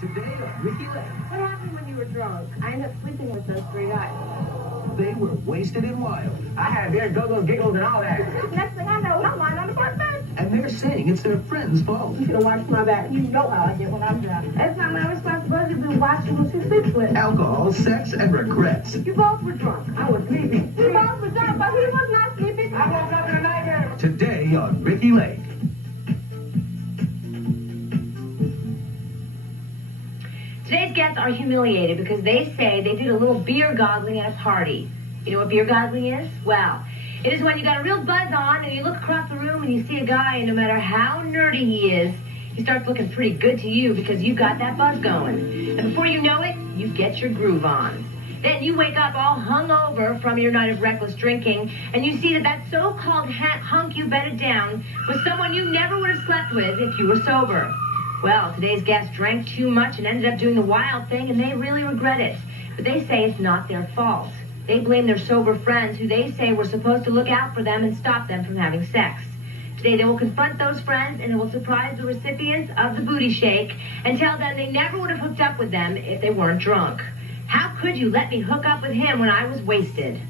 Today on Ricky Lake. What happened when you were drunk? I ended up sleeping with those three guys. They were wasted and wild. I had beer, go-go, giggles, and all that. Next thing I know, I'm lying on the park bench. And they're saying it's their friend's fault. You should have watched my back. You know how I get when I'm drunk. It's not my responsibility to watch who she sleeps with. Alcohol, sex, and regrets. You both were drunk. I was sleeping. We both were drunk, but he was not sleeping. I woke up in a nightmare. Today on Ricky Lake. Today's guests are humiliated because they say they did a little beer goggling at a party. You know what beer goggling is? Well, it is when you got a real buzz on and you look across the room and you see a guy, and no matter how nerdy he is, he starts looking pretty good to you because you got that buzz going. And before you know it, you get your groove on. Then you wake up all hungover from your night of reckless drinking, and you see that so-called hunk you bedded down was someone you never would have slept with if you were sober. Well, today's guests drank too much and ended up doing the wild thing, and they really regret it. But they say it's not their fault. They blame their sober friends, who they say were supposed to look out for them and stop them from having sex. Today they will confront those friends, and it will surprise the recipients of the booty shake and tell them they never would have hooked up with them if they weren't drunk. How could you let me hook up with him when I was wasted?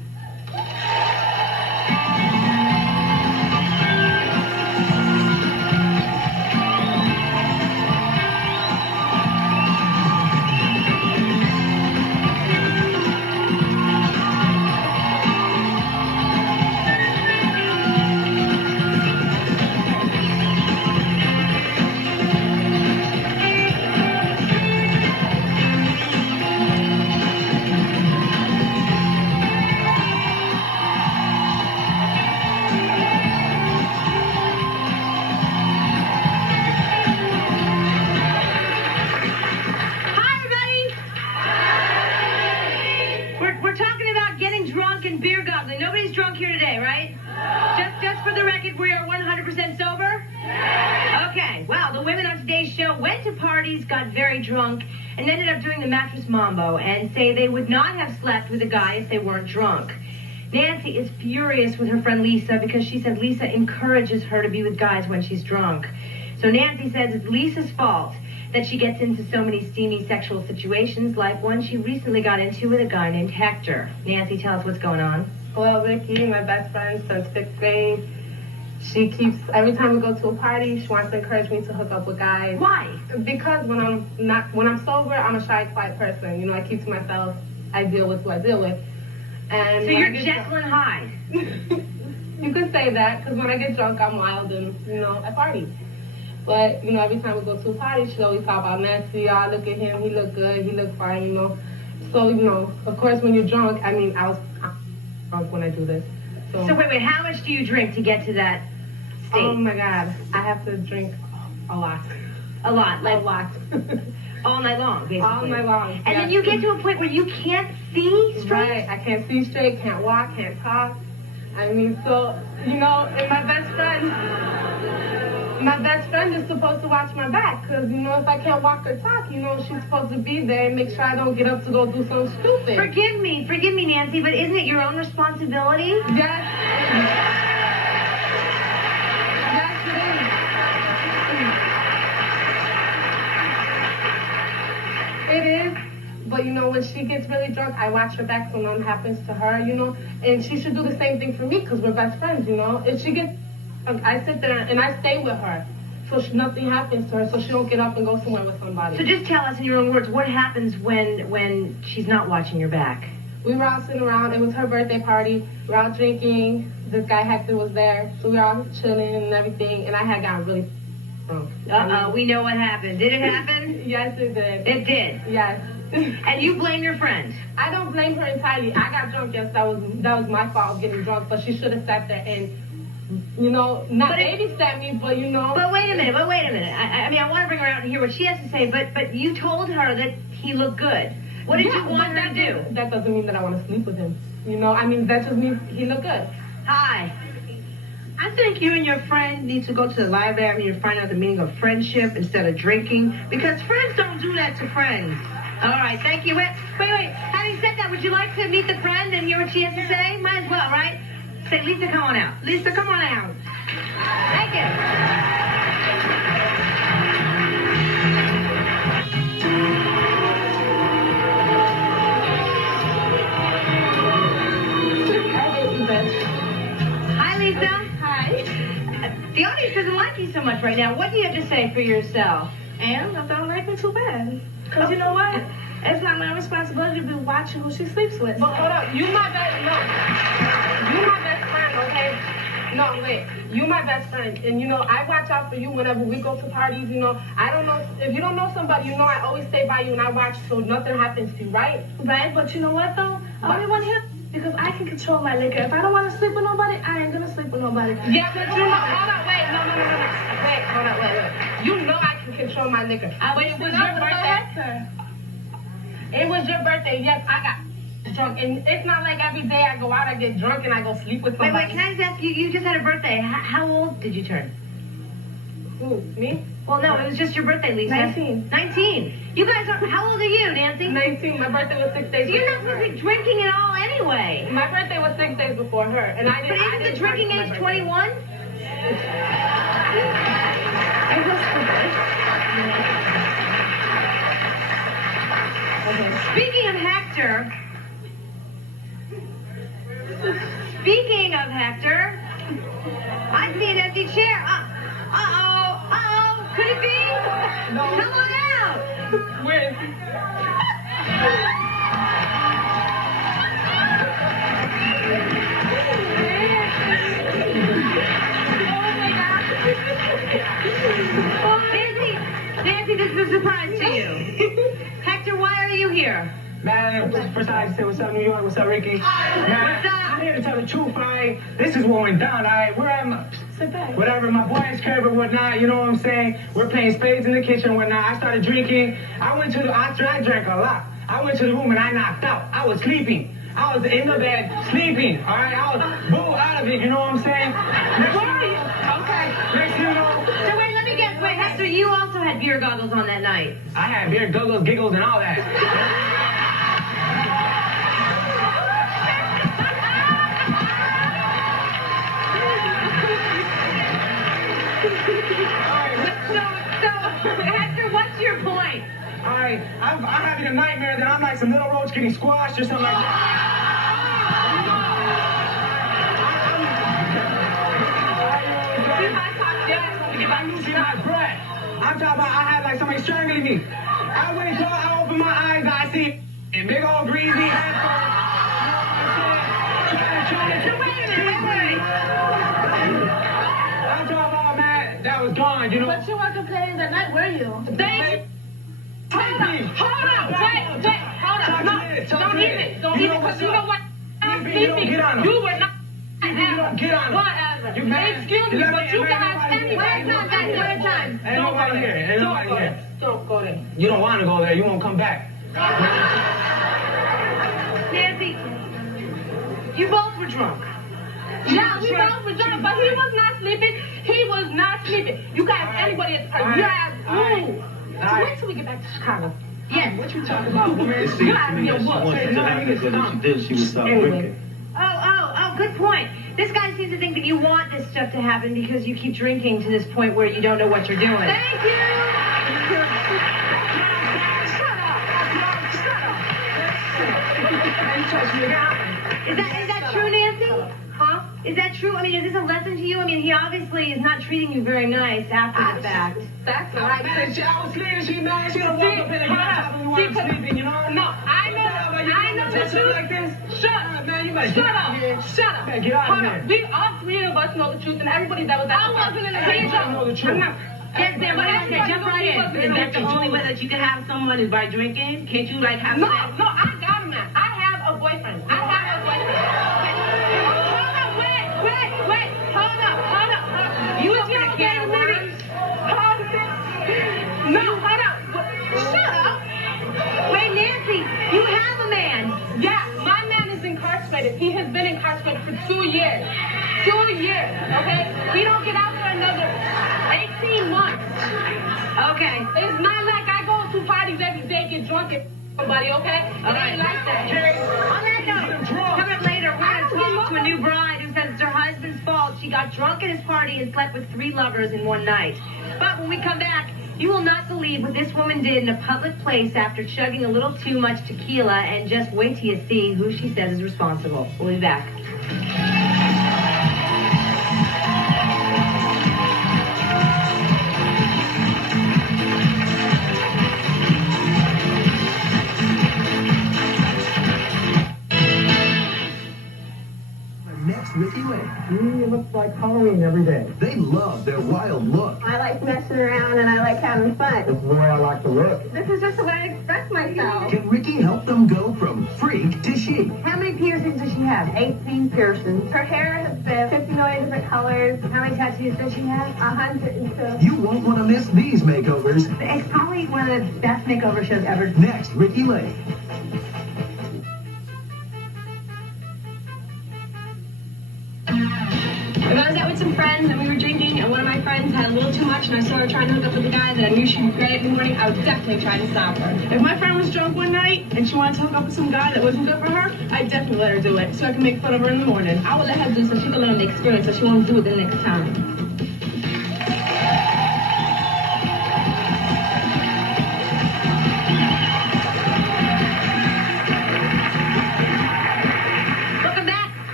Nobody's drunk here today, right? Just for the record, we are 100% sober? Okay, well, the women on today's show went to parties, got very drunk, and ended up doing the mattress mambo and say they would not have slept with a guy if they weren't drunk. Nancy is furious with her friend Lisa because she said Lisa encourages her to be with guys when she's drunk. So Nancy says it's Lisa's fault that she gets into so many steamy sexual situations, like one she recently got into with a guy named Hector. Nancy, tell us what's going on. Well, Ricky, my best friend since 5th grade, she keeps, every time we go to a party, she wants to encourage me to hook up with guys. Why? Because when I'm sober, I'm a shy, quiet person. You know, I keep to myself. I deal with who I deal with. And so you're Jekyll and Hyde. You could say that, because when I get drunk, I'm wild and, I party. But, every time we go to a party, she always talk about Nancy. Oh, look at him. He look good. He look fine, So, of course, when you're drunk, I was drunk when I do this. So wait, how much do you drink to get to that state? Oh, my God. I have to drink a lot. A lot? Like a lot. All night long, basically. All night long. And then you get to a point where you can't see straight? Right. I can't see straight, can't walk, can't talk. And my best friend is supposed to watch my back, because, if I can't walk or talk, she's supposed to be there and make sure I don't get up to go do something stupid. Forgive me, Nancy, but isn't it your own responsibility? Yes. It is. But, when she gets really drunk, I watch her back so nothing happens to her, and she should do the same thing for me, because we're best friends, If she gets I sit there and I stay with her, so nothing happens to her, so she don't get up and go somewhere with somebody. So just tell us in your own words, what happens when she's not watching your back? We were all sitting around. It was her birthday party. We were all drinking. This guy Hector was there, so we were all chilling and everything. And I had gotten really drunk. We know what happened. Did it happen? Yes, it did. It did. Yes. And you blame your friend? I don't blame her entirely. I got drunk. Yes, that was my fault getting drunk, but she should have sat there and. Not babysat me, but But wait a minute. I want to bring her out and hear what she has to say, but you told her that he looked good. What did you want her to do? That doesn't mean that I want to sleep with him. That just means he looked good. Hi. I think you and your friend need to go to the library and find out the meaning of friendship instead of drinking, because friends don't do that to friends. All right, thank you. Wait. Having said that, would you like to meet the friend and hear what she has to say? Might as well, right? Say, Lisa, come on out. Lisa, come on out. Thank you. us right now. What do you have to say for yourself? And I don't like it too bad. Because you know what? It's not my responsibility to be watching who she sleeps with. But hold up, you my best friend, okay? No, wait, you my best friend. And you know, I watch out for you whenever we go to parties, you know. I don't know, if you don't know somebody, you know I always stay by you and I watch so nothing happens to you, right? Right, but you know what though? I only want him because I can control my liquor. If I don't want to sleep with nobody, I ain't gonna sleep with nobody. Yeah, but you know, hold on, wait, no. Wait, hold on, wait. You know I can control my liquor. But it was your birthday. It was your birthday, yes, I got drunk. And it's not like every day I go out, I get drunk and I go sleep with somebody. Wait, can I just ask you, you just had a birthday. How old did you turn? Who, me? Well, no, it was just your birthday, Lisa. 19. 19. You guys are, how old are you, Nancy? 19. My birthday was 6 days So before you're not supposed to be drinking at all anyway. My birthday was 6 days before her, and I didn't. But isn't the drinking age 21? It was Speaking of Hector, I see an empty chair. Uh-oh. Could it be? No. Come on out. Where is he? Nancy, this is a surprise to you. Hector, why are you here? Man, first I have to say what's up, New York? What's up, Ricky? Man, What's up? I'm here to tell the truth, all right? This is what went down, all right? Where am I? Sit back. Whatever, my boys curve and whatnot, you know what I'm saying? We're playing spades in the kitchen and whatnot. I started drinking. I drank a lot. I went to the room and I knocked out. I was sleeping. I was in the bed sleeping, all right? I was boo out of it, you know what I'm saying? Next thing you know, So wait, let me guess. Wait, Hector, you also had beer goggles on that night. I had beer, goggles, giggles, and all that. So, Hector, what's your point? I'm having a nightmare that I'm like some little roach getting squashed or something like that. I'm losing my breath. I'm talking about I had like somebody strangling me. I wake up, I open my eyes, I see a big old greasy headphone. I'm talking about, man, that was gone, you know. But you weren't complaining that night, were you? Hold Hold up. No, don't even, because you know what? I'm You don't get on 'em. You were not. You don't get on 'em. Whatever. You mad? Excuse me, You but you mad? can ask Ain't anybody. nobody Not that here. third time. Ain't nobody here. Ain't nobody here. Don't go there. You don't want to go there. You won't come back. Nancy, you both were drunk. Yeah, we both were drunk, but he was not sleeping. He was not sleeping. You guys, anybody at the party, you have room. Wait till we get back to Chicago. Yes. What you talking about, woman? You have your book. She would stop Anyway. drinking. Oh, good point. This guy seems to think that you want this stuff to happen because you keep drinking to this point where you don't know what you're doing. Thank you. Is that true, Nancy? Huh? Is that true? I mean, is this a lesson to you? I mean, he obviously is not treating you very nice after the fact. That's not right. Man, I was sleeping. She mad. She gonna walk up in the top of me while I'm sleeping, you know? No, I know the truth. Like this? Shut up. Man, you better Shut get out up. of here. Shut up. Man, get out of Hold here. up. We all three of us know the truth, and everybody that was at the party. Everybody know the truth. Yes, ma'am. What I said, jump right in. Is that the only way that you can have someone is by drinking? Can't you like have No, sex? I got a man. I have a boyfriend. Hold up. You was gonna get a minute. Hold up. Shut up. Wait, Nancy, you have a man. Yeah, my man is incarcerated. He has been incarcerated for 2 years. 2 years, okay? He don't get out for another 18 months. Okay. It's not like I go to parties every day, get drunk and somebody, okay? It ain't like that. On that note, coming up later, we're going to talk to a new bride who says it's her husband's fault. She got drunk at his party and slept with 3 lovers in one night. But when we come back, you will not believe what this woman did in a public place after chugging a little too much tequila, and just wait till you see who she says is responsible. We'll be back. just like Halloween every day. They love their wild look. I like messing around and I like having fun. This is the way I like to look. This is just the way I express myself. Can Ricky help them go from freak to chic? How many piercings does she have? 18 piercings. Her hair has been 50 million different colors. How many tattoos does she have? 102. You won't want to miss these makeovers. It's probably one of the best makeover shows ever. Next, Ricky Lake. I was out with some friends and we were drinking and one of my friends had a little too much and I saw her trying to hook up with a guy that I knew she would regret it in the morning. I would definitely try to stop her. If my friend was drunk one night and she wanted to hook up with some guy that wasn't good for her, I'd definitely let her do it so I can make fun of her in the morning. I would let her do it so she could learn the experience so she won't do it the next time.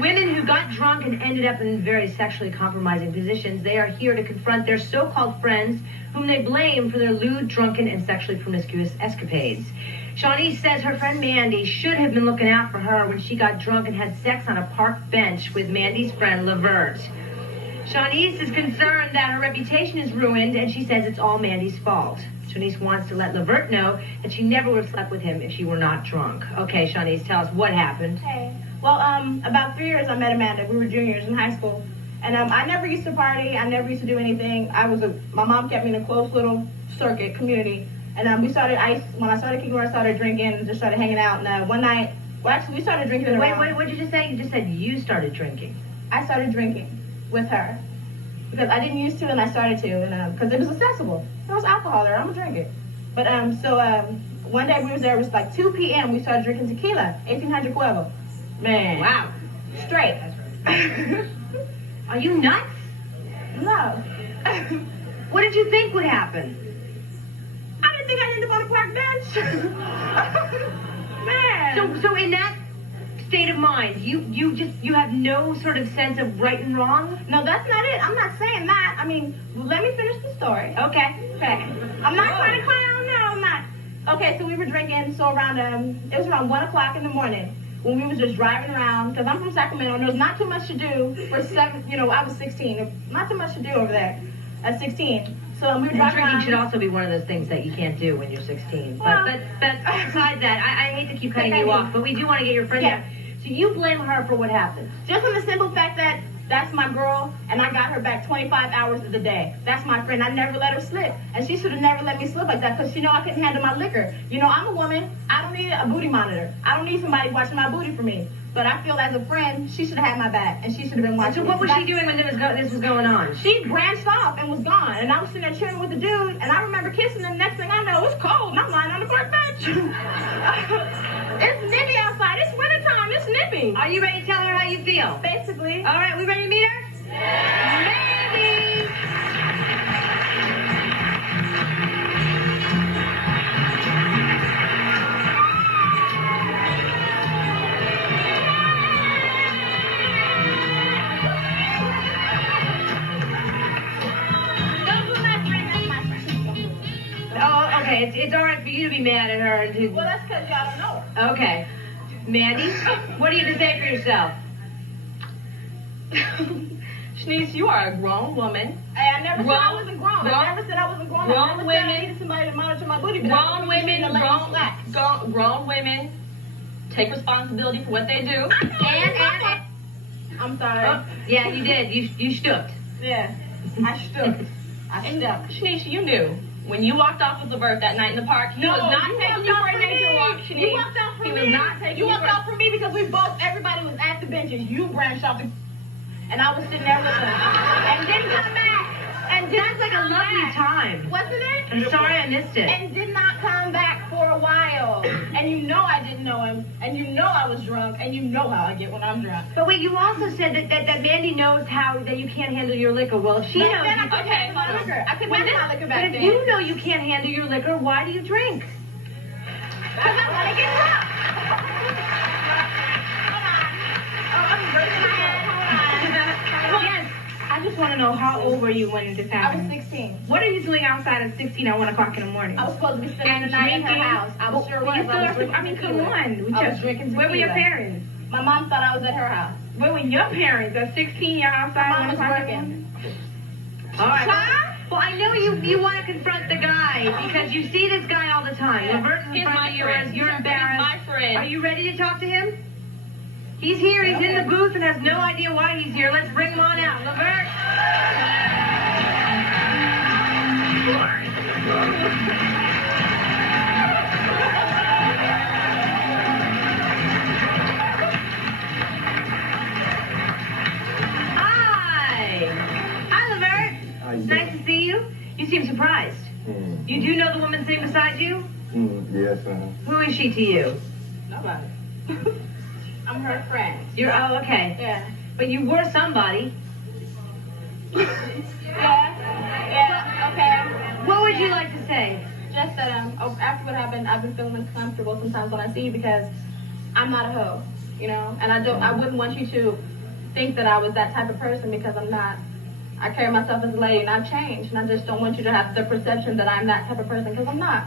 Women who got drunk and ended up in very sexually compromising positions. They are here to confront their so-called friends whom they blame for their lewd, drunken, and sexually promiscuous escapades. Shauniece says her friend Mandy should have been looking out for her when she got drunk and had sex on a park bench with Mandy's friend Levert. Shauniece is concerned that her reputation is ruined, and she says it's all Mandy's fault. Shauniece wants to let Levert know that she never would have slept with him if she were not drunk. Okay, Shauniece, tell us what happened. Hey. Well, about 3 years I met Amanda. We were juniors in high school. And I never used to party. I never used to do anything. My mom kept me in a close little circuit community. And when I started kicking around, I started drinking and just started hanging out. And one night, we started drinking. Wait, what did you just say? You just said you started drinking. I started drinking with her. Because I didn't used to and I started to. And because it was accessible. There was alcohol there. I'm going to drink it. But one day we was there. It was like 2 p.m. We started drinking tequila, 1800 Cuervo. Man. Wow. Straight. Are you nuts? No. What did you think would happen? I didn't think I'd end up on a park bench. Man. So in that state of mind, you have no sort of sense of right and wrong? No, that's not it. I'm not saying that. I mean, let me finish the story. Okay. I'm not trying to clown. No, I'm not. Okay, so we were drinking. So it was around 1 o'clock in the morning. When we was just driving around, because I'm from Sacramento, and there was not too much to do I was 16. Not too much to do over there at 16. So we were driving drinking around. should also be one of those things that you can't do when you're 16. Well, but besides that, I hate to keep cutting you off, but we do want to get your friend out. So you blame her for what happened? Just on the simple fact that that's my girl, and I got her back 25 hours of the day. That's my friend. I never let her slip. And she should have never let me slip like that because she know I couldn't handle my liquor. I'm a woman. I don't need a booty monitor. I don't need somebody watching my booty for me. But I feel as a friend, she should have had my back, and she should have been watching. So what was she doing when this was going on? She branched off and was gone. And I was sitting there chilling with the dude, and I remember kissing him. Next thing I know, it's cold, and I'm lying on the park bench. It's nippy outside. It's wintertime. It's nippy. Are you ready to tell her how you feel? Basically. All right, we ready to meet her? Maybe. Oh, okay. It's all right for you to be mad at her. Well, that's because y'all don't know her. Okay. Mandy, what do you have to say for yourself? Shauniece, you are a grown woman. Hey, I never said I wasn't grown. I never said I wasn't grown. Grown women. I needed somebody to monitor my booty. Grown women take responsibility for what they do. And I'm sorry. Oh, yeah, you did. You stooped. Yeah, I stooped. Shauniece, you knew. When you walked off with Levert that night in the park, he was not taking you for a nature walk, Shauniece. You walked off from me. He was not taking you walked off from me because everybody was at the benches. You branched off and I was sitting there with them. And didn't come back. And Sounds like a lovely time. Wasn't it? I'm sorry I missed it. And did not come back for a while. And you know I didn't know him. And you know I was drunk. And you know how I get when I'm drunk. But wait, you also said that Mandy knows that you can't handle your liquor. Well, if she knows then you I couldn't handle my liquor. I couldn't handle my liquor back then. But if you know you can't handle your liquor, why do you drink? Because I want to get drunk. Yes, I just want to know how old were you when this I happened? was 16. What are you doing outside at 16 at 1 o'clock in the morning? I was supposed to be spending the night at her house. I was sure was. You still have to, I mean, come on. I was drinking tequila. Where were your parents? My mom thought I was at her house. Where were your parents? At 16, y'all outside? Mom was working. All right. Well, I know you want to confront the guy because you see this guy all the time. Levert's in front of yours. You're embarrassed. My friend. Are you ready to talk to him? He's here. He's in the booth and has no idea why he's here. Let's bring him on out. Levert. Hi, Levert. Nice to see you. You seem surprised. You do know the woman sitting beside you? Yes, Who is she to you? Nobody. I'm her friend. Oh, okay. Yeah. But you were somebody. Yeah, okay. What would you like to say? Just that after what happened, I've been feeling uncomfortable sometimes when I see you because I'm not a hoe, you know, and I wouldn't want you to think that I was that type of person because I'm not. I carry myself as a lady and I've changed, and I just don't want you to have the perception that I'm that type of person because I'm not.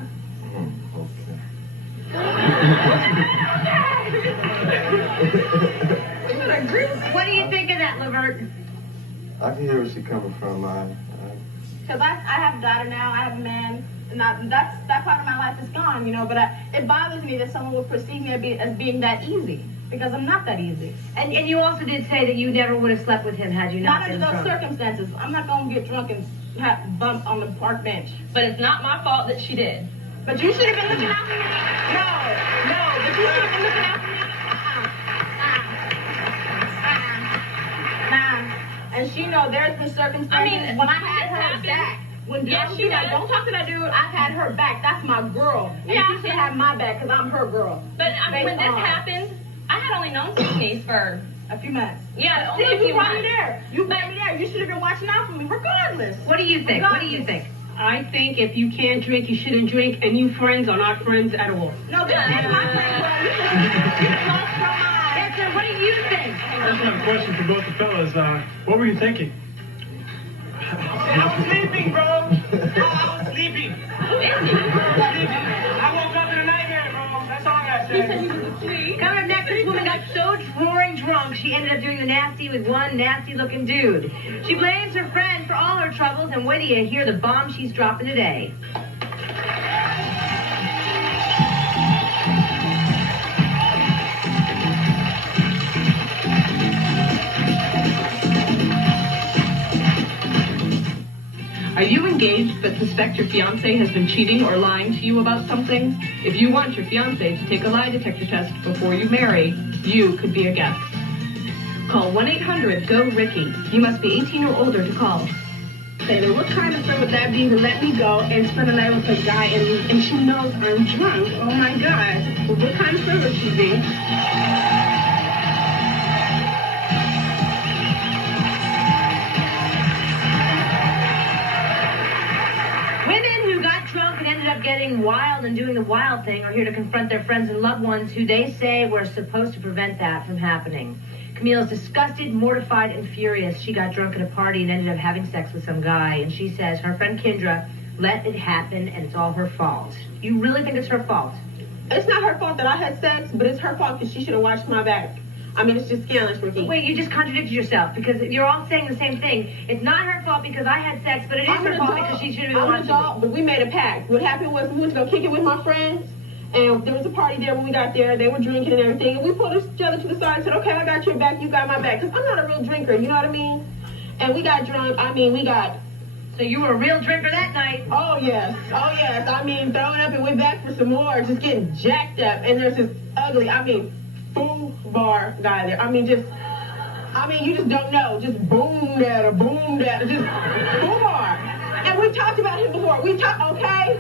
What do you think of that, Levert? I can hear where she's coming from. Because I have a daughter now, I have a man, and that part of my life is gone, you know, but it bothers me that someone would perceive me as being that easy, because I'm not that easy. And you also did say that you never would have slept with him had you not Not been under those drunk. circumstances. I'm not going to get drunk and have bump on the park bench. But it's not my fault that she did. But you should have been looking out for me. No, but you should have been looking out for me. And she know there's been circumstances when I had her back. When Yes, she does. don't talk to that dude, I've had her back. That's my girl. And Yeah. she should have my back because I'm her girl. But when this happened, I had only known Shauniece for A few months. Yeah, only a See, few you brought me months. there. You brought me there. You should have been watching out for me regardless. What do you think? What do you think? I think if you can't drink, you shouldn't drink, and you friends are not friends at all. No, this is my friend. Hector, what do you think? I just have a question for both the fellas. What were you thinking? I was sleeping, bro. I was sleeping. I woke up in a nightmare, bro. That's all I got to say. Coming up next, this woman got so roaring drunk, she ended up doing the nasty with one nasty-looking dude. She blames her friend for all her troubles, and wait till you hear the bomb she's dropping today. Are you engaged but suspect your fiancé has been cheating or lying to you about something? If you want your fiancé to take a lie detector test before you marry, you could be a guest. Call 1-800-GO-RICKY. You must be 18 or older to call. Taylor, what kind of friend would that be to let me go and spend the night with a guy and she knows I'm drunk? Oh my God. Well, what kind of friend would she be? Women who got drunk and ended up getting wild and doing the wild thing are here to confront their friends and loved ones who they say were supposed to prevent that from happening. Camille is disgusted, mortified, and furious. She got drunk at a party and ended up having sex with some guy, and she says her friend Kendra let it happen and it's all her fault. You really think it's her fault? It's not her fault that I had sex, but it's her fault because she should have watched my back. I mean, it's just scandalous, Ricky. Wait, you just contradicted yourself because you're all saying the same thing. It's not her fault because I had sex, but it is her fault because she should have been I'm an watching adult, but we made a pact. What happened was we went to go kick it with my friends, and there was a party there when we got there. They were drinking and everything, and we pulled each other to the side and said, okay, I got your back, you got my back. Because I'm not a real drinker, you know what I mean? And we got drunk. So you were a real drinker that night? Oh, yes. I mean, throwing up and went back for some more, just getting jacked up. And there's this ugly, boom bar guy there. You just don't know. Just boom data, just boom bar. And we talked about him before. Okay.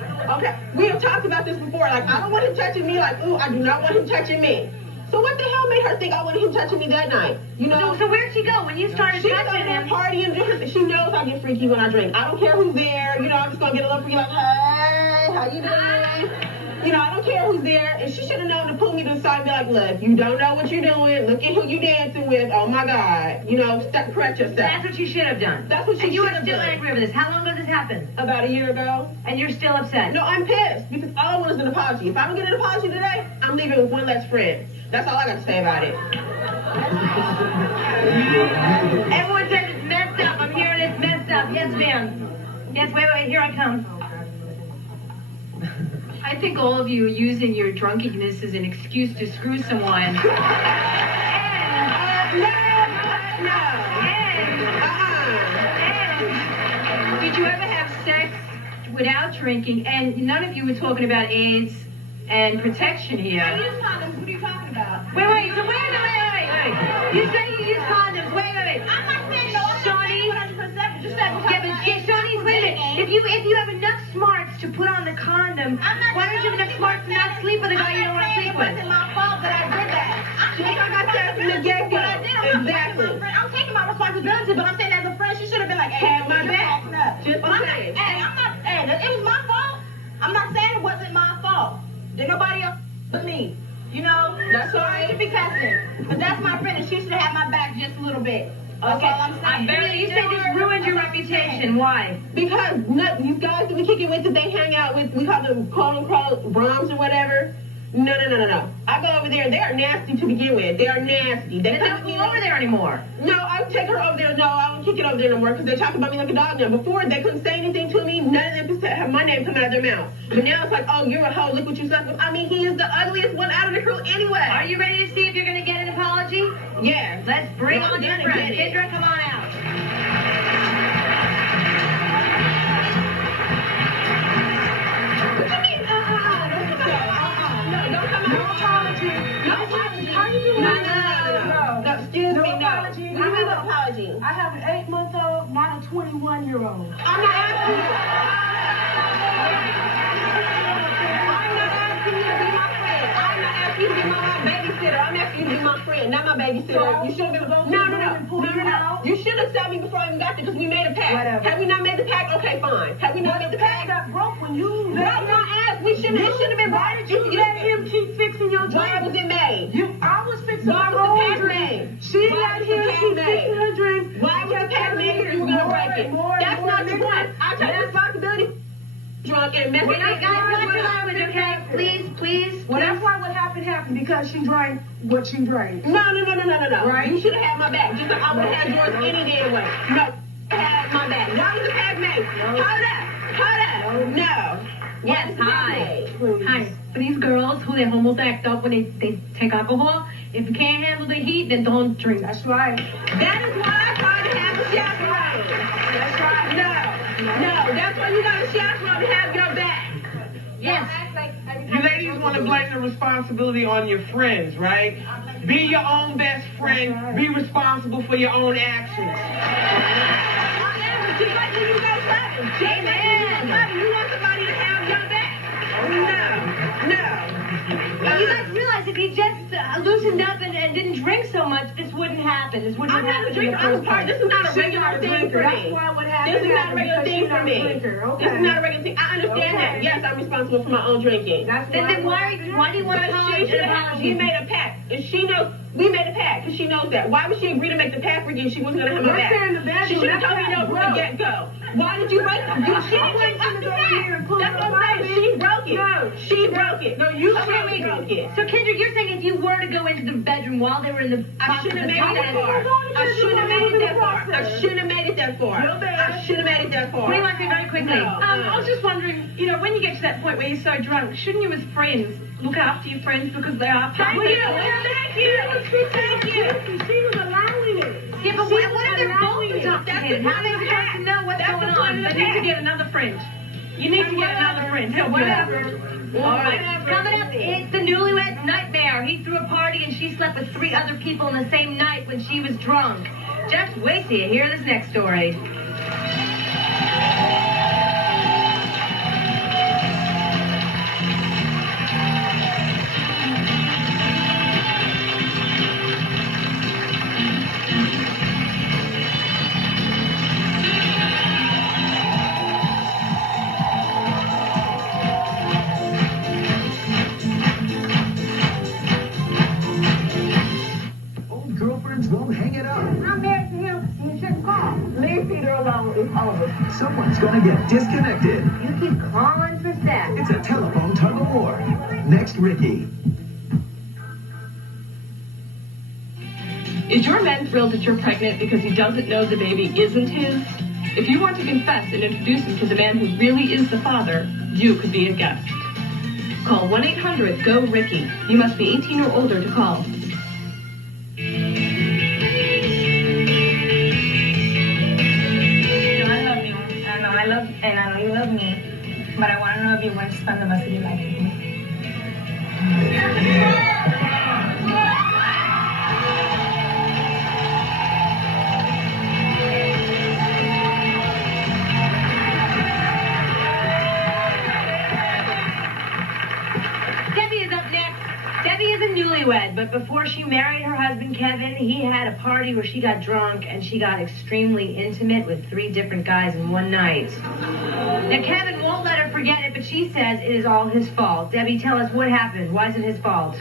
We have talked about this before. Like, I don't want him touching me. Like, ooh, I do not want him touching me. So what the hell made her think I wanted him touching me that night? You know? So where'd she go when you started touching him? Party and she knows I get freaky when I drink. I don't care who's there. You know, I'm just gonna get a little freaky like, hey, how you doing? You know, I don't care who's there. And she should have known to pull me to the side and be like, look, you don't know what you're doing. Look at who you dancing with. Oh my God. You know, correct yourself. That's what you should have done. That's what you should have done. And you are still angry over this. How long ago did this happen? About a year ago. And you're still upset? No, I'm pissed because all I want is an apology. If I don't get an apology today, I'm leaving with one less friend. That's all I got to say about it. Everyone says it's messed up. I'm hearing it's messed up. Yes, ma'am. Yes, wait, here I come. I think all of you are using your drunkenness as an excuse to screw someone. Did you ever have sex without drinking? And none of you were talking about AIDS and protection here. I use condoms. What are you talking about? Wait. You say you use condoms. Wait. I'm not saying no. Shauniece. 100%. Just that. Shauniece, wait a minute. If you have enough smarts to put on the condom, why don't you have enough smarts to not sleep with a guy you don't want to sleep with? It wasn't my fault that I did that. Just like I said from the get-go. Exactly. I'm taking my responsibility, but I'm saying as a friend, she should have been like, hey, Have my back. Just but I'm not, it was my fault. I'm not saying it wasn't my fault. There's nobody else but me. You know? That's all I right. should be cussing. But that's my friend, and she should have had my back just a little bit. That's all I'm saying. You say this ruined your reputation. Why? Because these guys that we kick it with, that they hang out with, we call them quote-unquote Brahms or whatever. No. I go over there, they are nasty to begin with. They are nasty. They don't go over there anymore. No, I take her over there. No, I don't kick it over there no more because they talk about me like a dog now. Before, they couldn't say anything to me. None of them could have my name come out of their mouth. But now it's like, oh, you're a hoe. Look what you slept with. I mean, he is the ugliest one out of the crew anyway. Are you ready to see if you're going to get an apology? Yeah. Let's bring on your friend. Kendra, come on out. What you mean, No, don't come out. No apology. No apology. How you doing? No. Excuse me, no. apology. What do you mean, no apology? I have an 8-month-old, not a 21-year-old. I'm not asking you. I'm not asking you to be my friend. I'm not asking you to be my babysitter. I'm asking you to be my friend, not my babysitter. You should have been. No. You should have told me before I even got there because we made a pact. Whatever. Have we not made the pact? Okay, fine. Have we not made the pact? Got broke when you That's my ass. We shouldn't. It should have been. Why did you let him keep fixing your drink? Why was it made? I was fixing Why my was the own pact drink. made? She Why let was the him pact keep made? fixing her drink. Why was the pact made if you were going to break it? That's not the point. I take responsibility. Drunk and messed Wait, up. guys, not your language, okay? Please. Well, that's why what happened because she drank what she drank. No. Right? You should have had my back. Just like I would have had yours any damn way. No, had my back. Why was the pact made? Hold up. No. Yes, hi. Hi. For these girls who their hormones act up when they take alcohol, if you can't handle the heat, then don't drink. That's right. That is why I tried to have a chaperone. That's right. No. That's why you got a chaperone to have your back. Yes. You ladies want to blame the responsibility on your friends, right? Be your own best friend. Be responsible for your own actions. Just like when you go clubbing. You want somebody to have your back. No. You guys realize if you just loosened up and didn't drink so much, this wouldn't happen. This wouldn't I'm not a happen. drinker. I'm a part. This is not a regular thing for That's me. why what happened. This is not a regular thing for me. Okay. This is not a regular thing. I understand that. Yes, I'm responsible for my own drinking. Then why do you want to We apologize? made a pact, and she knows. We made a pact because she knows that. Why would she agree to make the pact for you? She wasn't gonna have my back. She should have told me no from the get go. Why did you break it? She didn't up the pact. That's what I'm saying. She broke it. No. She broke it. No, you broke it. So, Kendra, you're saying if you were to go into the bedroom while they were in the I shouldn't have made it that far. I shouldn't have made it that far. I shouldn't have made it that far. Real bad. I shouldn't have made it that far. What do you want to say very quickly? I was just wondering, when you get to that point where you're so drunk, shouldn't you as friends look after your friends because they are Thank you. She was allowing it. Yeah, but what if they're both intoxicated? How are they supposed to know what's going on? They need to get another friend. You need to get another friend. Help you out. All right. Coming up, it's the newlywed nightmare. He threw a party and she slept with 3 other people in the same night when she was drunk. Just wait till you hear this next story. Old girlfriends won't hang it up. I'm married to him. You shouldn't call. Leave Peter alone. It's over. Someone's gonna get disconnected. You keep calling for sex. It's a telephone tug of war. Next, Ricky. Is your man thrilled that you're pregnant because he doesn't know the baby isn't his? If you want to confess and introduce him to the man who really is the father, you could be a guest. Call 1-800-GO-RICKY. You must be 18 or older to call. I love you, and I know you love me, but I want to know if you want to spend the rest of your life with me. Debbie is up next. Debbie is a newlywed, but before she married her husband, Kevin, he had a party where she got drunk and she got extremely intimate with 3 different guys in one night. Now, Kevin won't let her forget it, but she says it is all his fault. Debbie, tell us what happened. Why is it his fault?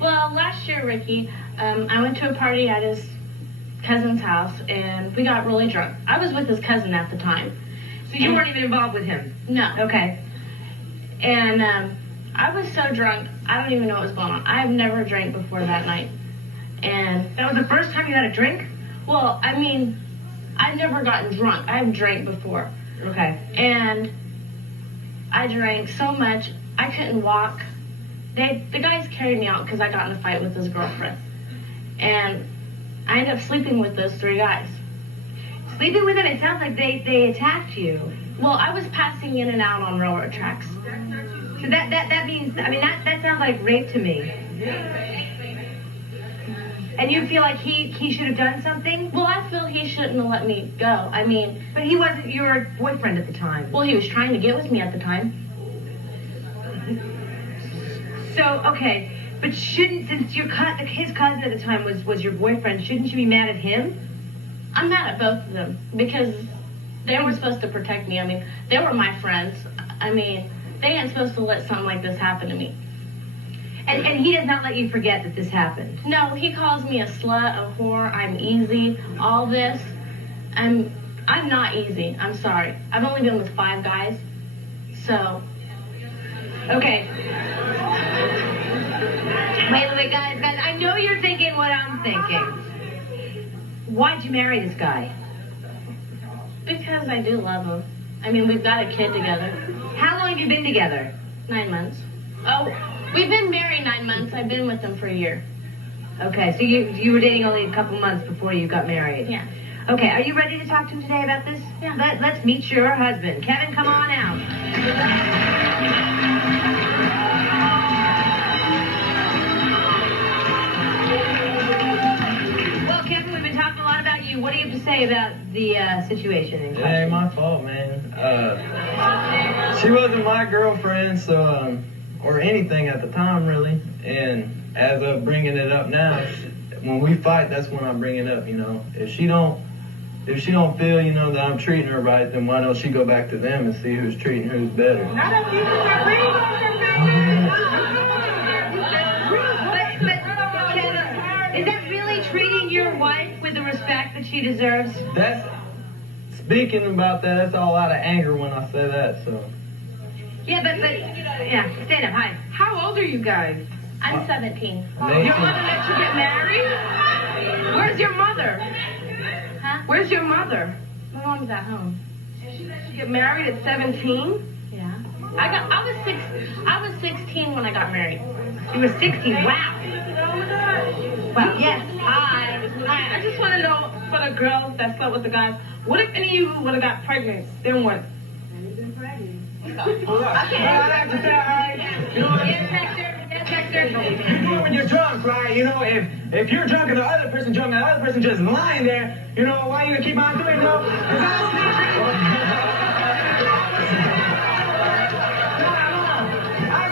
Well, last year, Ricky, I went to a party at his cousin's house, and we got really drunk. I was with his cousin at the time. So you weren't even involved with him? No. Okay. And I was so drunk, I don't even know what was going on. I have never drank before that night. And that was the first time you had a drink? Well, I mean, I've never gotten drunk. I've drank before. Okay. And I drank so much, I couldn't walk. The guys carried me out because I got in a fight with his girlfriend. And I ended up sleeping with those 3 guys. Sleeping with them? It sounds like they attacked you. Well, I was passing in and out on railroad tracks. So that means, I mean, that sounds like rape to me. And you feel like he should have done something? Well, I feel he shouldn't have let me go. I mean... But he wasn't your boyfriend at the time. Well, he was trying to get with me at the time. So, okay, but since his cousin at the time was your boyfriend, shouldn't you be mad at him? I'm mad at both of them because they were supposed to protect me. I mean, they were my friends. I mean, they ain't supposed to let something like this happen to me. And he does not let you forget that this happened? No, he calls me a slut, a whore, I'm easy, all this. I'm not easy. I'm sorry. I've only been with 5 guys, so... Okay. Wait, guys, I know you're thinking what I'm thinking. Why'd you marry this guy? Because I do love him. I mean, we've got a kid together. How long have you been together? 9 months. Oh, we've been married 9 months. I've been with him for a year. Okay, so you were dating only a couple months before you got married? Yeah. Okay, are you ready to talk to him today about this? Yeah. Let's meet your husband. Kevin, come on out. Well, Kevin, we've been talking a lot about you. What do you have to say about the situation in question? It ain't my fault, man. She wasn't my girlfriend, so, or anything at the time, really. And as of bringing it up now, when we fight, that's when I bring it up, you know. If she don't feel, you know, that I'm treating her right, then why don't she go back to them and see who's treating who's better? But Kevin, is that really treating your wife with the respect that she deserves? Speaking about that, that's all out of anger when I say that, so. Yeah, yeah, stand up, hi. How old are you guys? I'm 17. Your mother let you get married? Where's your mother? Huh? Where's your mother? My mom's at home. She let you get married at 17? Yeah. I was 16 when I got married. You were 16, wow. Wow. Yes. Hi. I just want to know, for the girls that slept with the guys, what if any of you would have got pregnant? Then what? Okay. Well, I have to say, all right, you know, Yes, Hector. you do it when you're drunk, right? You know, if you're drunk and the other person drunk and the other person just lying there, you know, why you gonna keep on doing it, you know?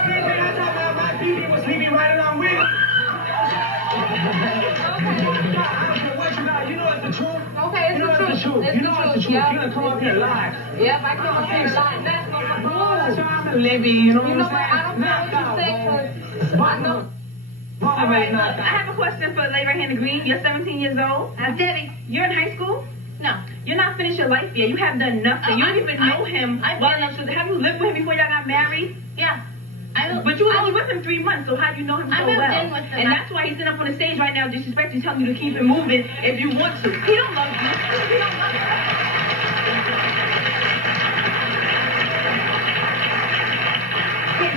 Because I thought my baby was sleeping right along with me. You know it's the truth. Okay, it's you know the truth. It's the truth. It's you know the it's the truth. truth. You're gonna come up here and lie. Yep, I come up here and lie. That's no problem. So I'm a levy, you know what I'm what? saying? I don't care what you say, because I know. All right, look, I have a question for Lady Right-Handed Green. You're 17 years old. Debbie. You're in high school? No. You're not finished your life yet. You have done nothing. You don't even know him well enough to... Have you lived with him before y'all got married? Yeah. But you were only with him 3 months, so how do you know him so I moved well? in with him. And that's why he's sitting up on the stage right now disrespecting, telling you to keep it moving if you want to. He don't love you. He don't love you.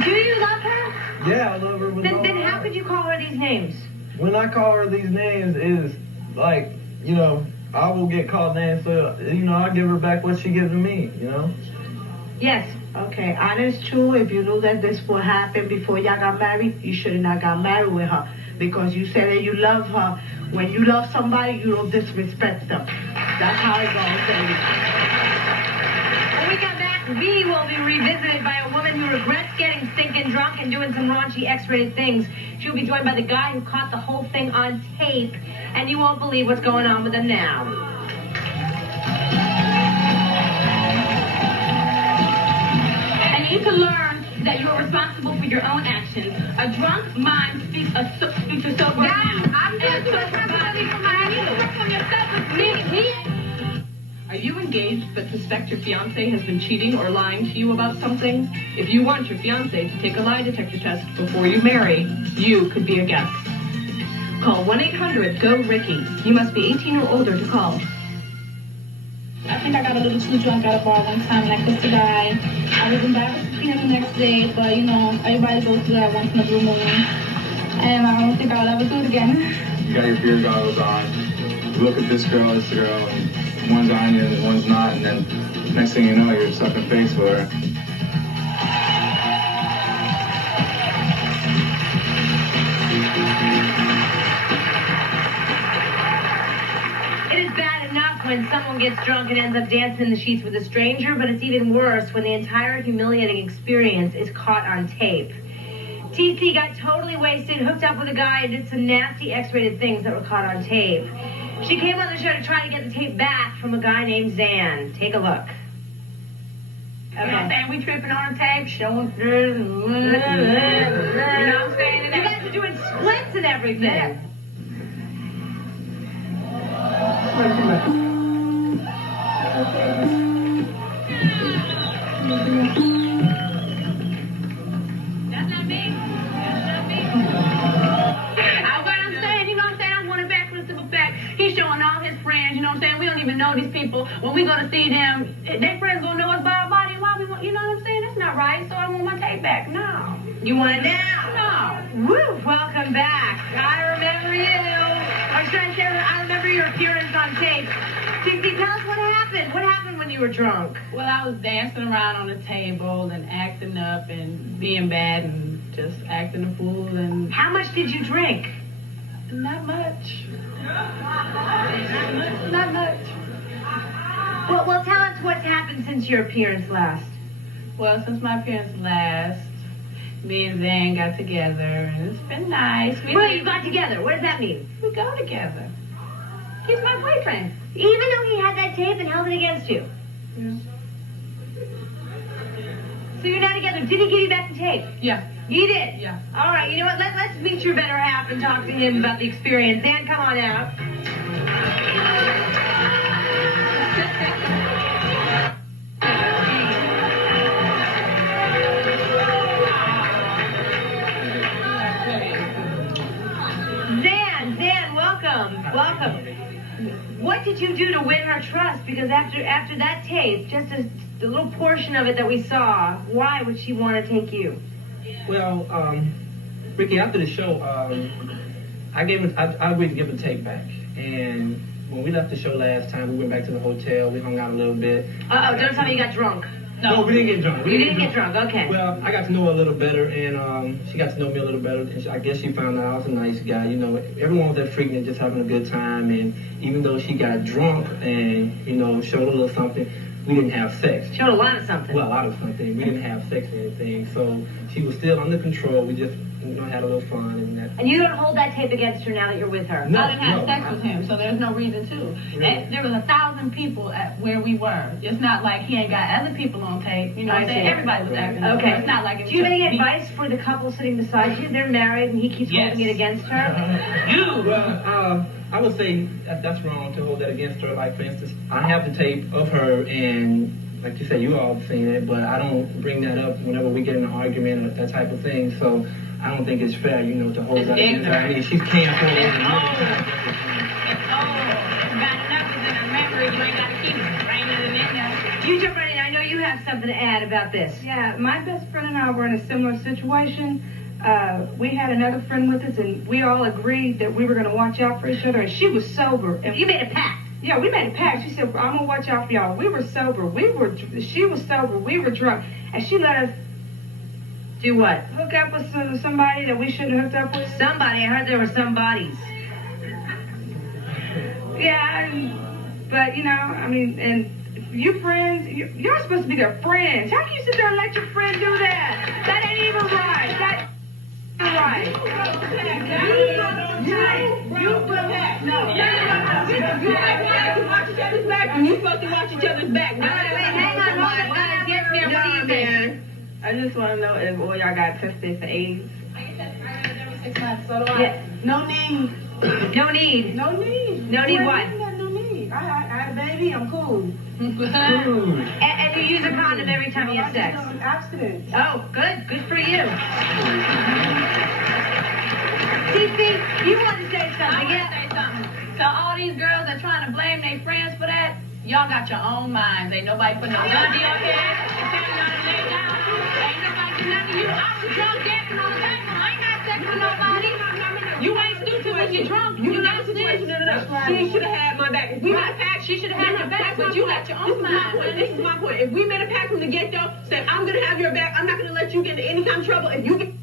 Do you love her? Yeah, I love her with all Then my how heart. could you call her these names? When I call her these names, is like, you know, I will get called names, so, you know, I give her back what she gives to me, you know? Yes. Okay, honest true, if you knew that this would happen before y'all got married, you should have not got married with her. Because you said that you love her. When you love somebody, you don't disrespect them. That's how it goes, baby. When we come back, we will be revisited by a woman who regrets getting stinking drunk and doing some raunchy X-rated things. She'll be joined by the guy who caught the whole thing on tape, and you won't believe what's going on with him now. And you need to learn that you're responsible for your own actions. A drunk mind speaks a sober mind. I'm just responsibility for my You need to work on yourself with me. Are you engaged but suspect your fiancé has been cheating or lying to you about something? If you want your fiancé to take a lie detector test before you marry, you could be a guest. Call 1-800-GO-RICKY. You must be 18 or older to call. I think I got a little too drunk at a bar one time and I kissed a guy. I was embarrassed to see him the next day, but you know, everybody goes through that once in a blue moon. And I don't think I'll ever do it again. You got your beer goggles on. You look at this girl, and one's on you and one's not, and then next thing you know, you're sucking face with her. It is bad enough when someone gets drunk and ends up dancing in the sheets with a stranger, but it's even worse when the entire humiliating experience is caught on tape. TC got totally wasted, hooked up with a guy, and did some nasty X-rated things that were caught on tape. She came on the show to try to get the tape back from a guy named Zan. Take a look. You know what I'm saying? We tripping on a tape, showing through. You know what I'm saying? You guys are doing splits and everything. Yeah. That's not me. What I'm saying, you know what I'm saying? I want it back for the simple fact. He's showing all his friends, you know what I'm saying? We don't even know these people. When we go to see them, their friends gonna know us by our body and why we want, you know what I'm saying? That's not right. So I want my tape back. No. You want it now? No. Woo, welcome back. I remember you. I was trying to say, I remember your appearance on tape. TC, tell us what happened. What happened when you were drunk? Well, I was dancing around on the table and acting up and being bad and just acting a fool. And how much did you drink? Not much. Not much. Well, tell us what's happened since your appearance last. Well, since my appearance last, me and Zan got together, and it's been nice. Well, you got together. What does that mean? We go together. He's my boyfriend. Even though he had that tape and held it against you? Yeah. So you're not together. Did he give you back the tape? Yeah. You did? Yeah. All right, you know what? Let's meet your better half and talk to him about the experience. Dan, come on out. Zan, welcome. What did you do to win her trust? Because after that tape, just a little portion of it that we saw, why would she want to take you? Well, Ricky, after the show, I agreed to give the tape back. And when we left the show last time, we went back to the hotel. We hung out a little bit. Uh-oh, don't tell me you got drunk. No, we didn't get drunk. You didn't get drunk, okay. Well, I got to know her a little better, and she got to know me a little better. And I guess she found out I was a nice guy. You know, everyone was there freaking and just having a good time. And even though she got drunk and, you know, showed a little something, we didn't have sex. Showed a lot of something. Well, a lot of something. We didn't have sex or anything. So she was still under control. We just, you know, had a little fun and that. And you don't hold that tape against her now that you're with her? No, I didn't have sex with him, so there's no reason to. Really? And there was 1,000 people at where we were. It's not like he ain't got other people on tape. You know what I'm saying? Everybody was acting. Okay. It's not like it was Do you have any just me. advice for the couple sitting beside you? They're married and he keeps holding it against her? Well, I would say that's wrong to hold that against her. Like, for instance, I have the tape of her and like you said, you all have seen it, but I don't bring that up whenever we get in an argument or that type of thing. So I don't think it's fair, you know, to hold that against her. I mean, she can't hold it. It's old. Bad enough is in her memory. You ain't got to keep it right in there. You jump right in. I know you have something to add about this. Yeah, my best friend and I were in a similar situation. We had another friend with us, and we all agreed that we were going to watch out for each other, and she was sober. And you made a pact. Yeah, we made a pact. She said, I'm going to watch out for y'all. We were sober. She was sober. We were drunk. And she let us do what? Hook up with somebody that we shouldn't have hooked up with. Somebody. I heard there were some bodies. Yeah, but, you know, I mean, and you friends, you're supposed to be their friends. How can you sit there and let your friend do that? That ain't even right. That ain't right. You're supposed to watch each other's back. Hang on, guys. Yes, ma'am. What do you think? I just want to know if all y'all got tested for AIDS. So do I. Yeah. No need. No need. No need. No need what? No need. I had a baby. I'm cool. And you use a condom every time you have sex? Abstinence. Oh, good. Good for you. Cece, you want to say something? I want to say something. So all these girls are trying to blame their friends for that. Y'all got your own minds. Ain't nobody putting no gun deal here. Ain't nobody doing nothing to you. I was drunk dancing on the back. I ain't got sex with nobody. You ain't stupid when you're drunk. You got sex. No. She should have had my back. If we made a pact, she should have had your back, but you got your own mind. This is my point. If we made a pact from the get-go, said, I'm going to have your back, I'm not going to let you get into any kind of trouble. If you get,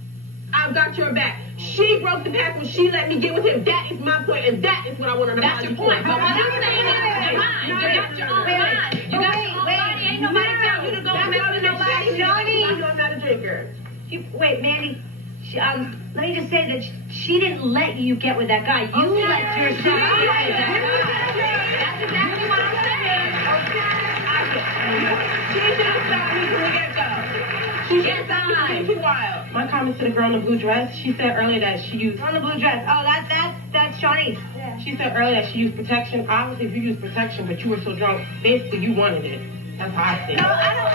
I've got your back. She broke the pact when she let me get with him. That is my point, and that is what I want to know. That's your point. But what I'm saying is your mind. You got your own mind. You got your own body. Ain't nobody tell you to go and mess with nobody. Shauniece. I'm not a drinker. Wait, Mandy. Let me just say that she didn't let you get with that guy. You let yourself get with that guy. That's exactly what I'm saying. She should have stopped me from the get-go. She should have stopped me too wild. My comment to the girl in the blue dress, she said earlier that she used... On the blue dress. Oh, that's Shauniece. Yeah. She said earlier that she used protection. Obviously, if you use protection, but you were so drunk, basically you wanted it. That's how I see it. No, I don't...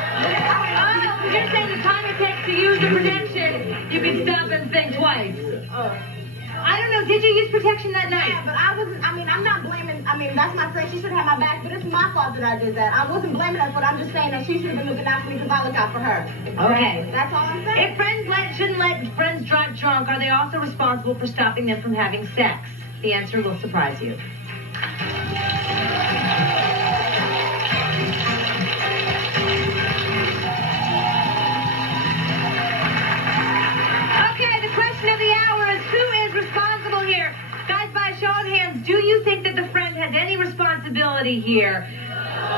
Oh, you're saying the time it takes to use the protection, you can stop and think twice. I don't know. Did you use protection that night? Yeah, but I wasn't. I mean, I'm not blaming. I mean, that's my friend. She should have my back, but it's my fault that I did that. I wasn't blaming her for it. I'm just saying that she should have been looking out for me because I look out for her. Okay. That's all I'm saying. If friends shouldn't let friends drive drunk, are they also responsible for stopping them from having sex? The answer will surprise you. Okay, the question of the hour is who is responsible here? Guys, by a show of hands, do you think that the friend has any responsibility here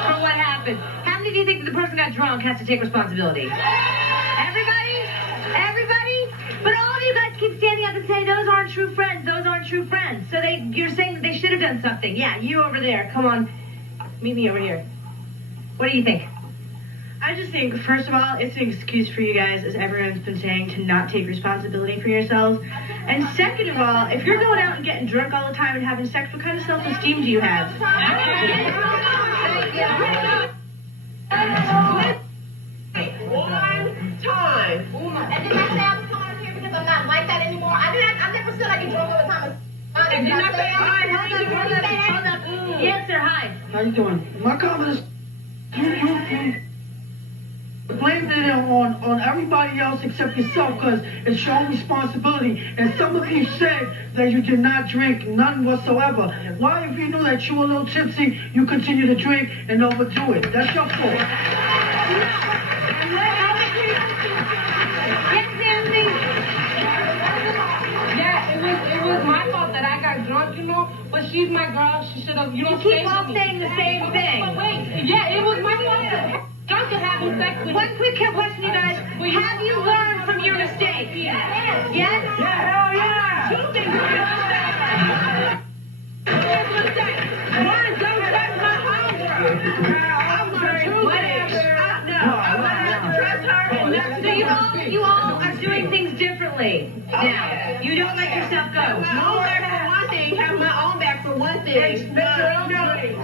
for what happened? How many do you think that the person got drunk has to take responsibility? Everybody? Everybody? But all of you guys keep standing up and saying, those aren't true friends, those aren't true friends. So you're saying that they should have done something. Yeah, you over there. Come on. Meet me over here. What do you think? I just think, first of all, it's an excuse for you guys, as everyone's been saying, to not take responsibility for yourselves. And second of all, if you're going out and getting drunk all the time and having sex, what kind of self-esteem do you have? One time. And did I say I was coming up here because I'm not like that anymore? I never said I get drunk all the time. And did I say hi? Hold up. Yes, sir. Hi. How you doing? My comment is, you blamed it on everybody else except yourself because it's your own responsibility. And some of you said that you did not drink none whatsoever. Why, if you knew that you were a little tipsy, you continue to drink and overdo it? That's your fault. Yes, Nancy. Yeah, it was my fault that I got drunk, you know. But she's my girl. She should have. You keep all saying the same thing. But wait, yeah, it was my fault. Drunk and having sex with. One quick question, you guys. Have you learned from your mistake? Yes. Yes? Yeah, hell yeah. Two things. One, don't touch my homegirl. I'm gonna do You all are doing things differently now. You don't let yourself go. No, one thing, have my own back for one thing. Don't drink.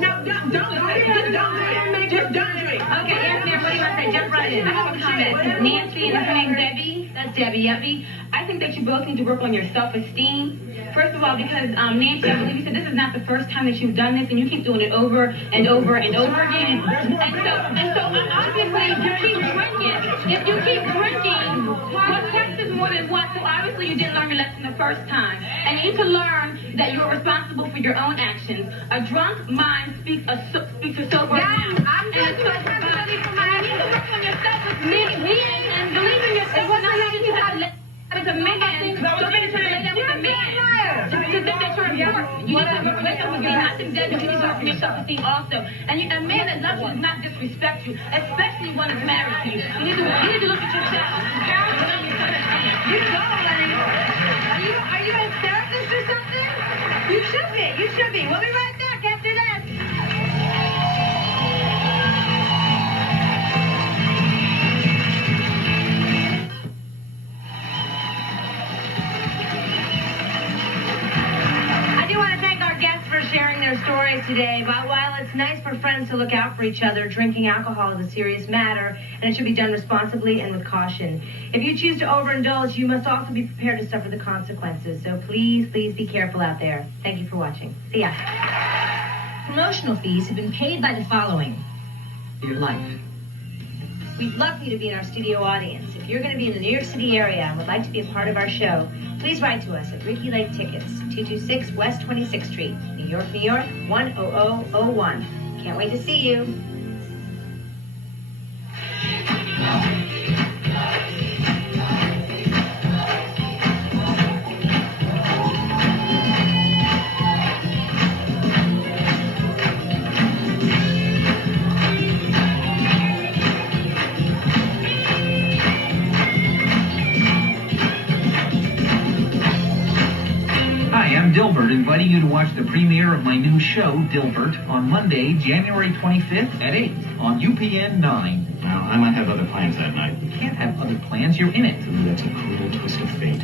Just don't drink. Okay, yes, ma'am. What do you want to say? Jump right in. I have a comment. Nancy and her name Debbie. That's Debbie. Debbie. I think that you both need to work on your self-esteem. First of all, because Nancy, I believe you said this is not the first time that you've done this, and you keep doing it over and over and over again. And so obviously, if you keep drinking, what tests is more than one. So obviously, you didn't learn your lesson the first time, and you need to learn that you are responsible for your own actions. A drunk mind speaks a sober mouth. I'm just responsibility for my actions. You need to work on your self-esteem and believe in yourself. Not having to have as a man, so many times lay down with a man to think that you're important. You need to work on your self-esteem. I think that you need to work on your self-esteem also. And a man that loves you does not disrespect you, especially one that's married to you. You need to look at yourself. You go, Lenny. Are you a therapist or something? You should be. You should be. We'll be right back after this. Sharing their stories today. But while it's nice for friends to look out for each other, drinking alcohol is a serious matter, and it should be done responsibly and with caution. If you choose to overindulge, you must also be prepared to suffer the consequences. So please be careful out there. Thank you for watching. See ya. Promotional fees have been paid by the following. Your life. We'd love for you to be in our studio audience. If you're going to be in the New York City area and would like to be a part of our show, please write to us at Ricky Lake Tickets, 226 West 26th Street, New York, 10001. Can't wait to see you. I'm Dilbert, inviting you to watch the premiere of my new show, Dilbert, on Monday, January 25th at 8 on UPN 9. Well, I might have other plans that night. You can't have other plans. You're in it. That's a cruel twist of fate.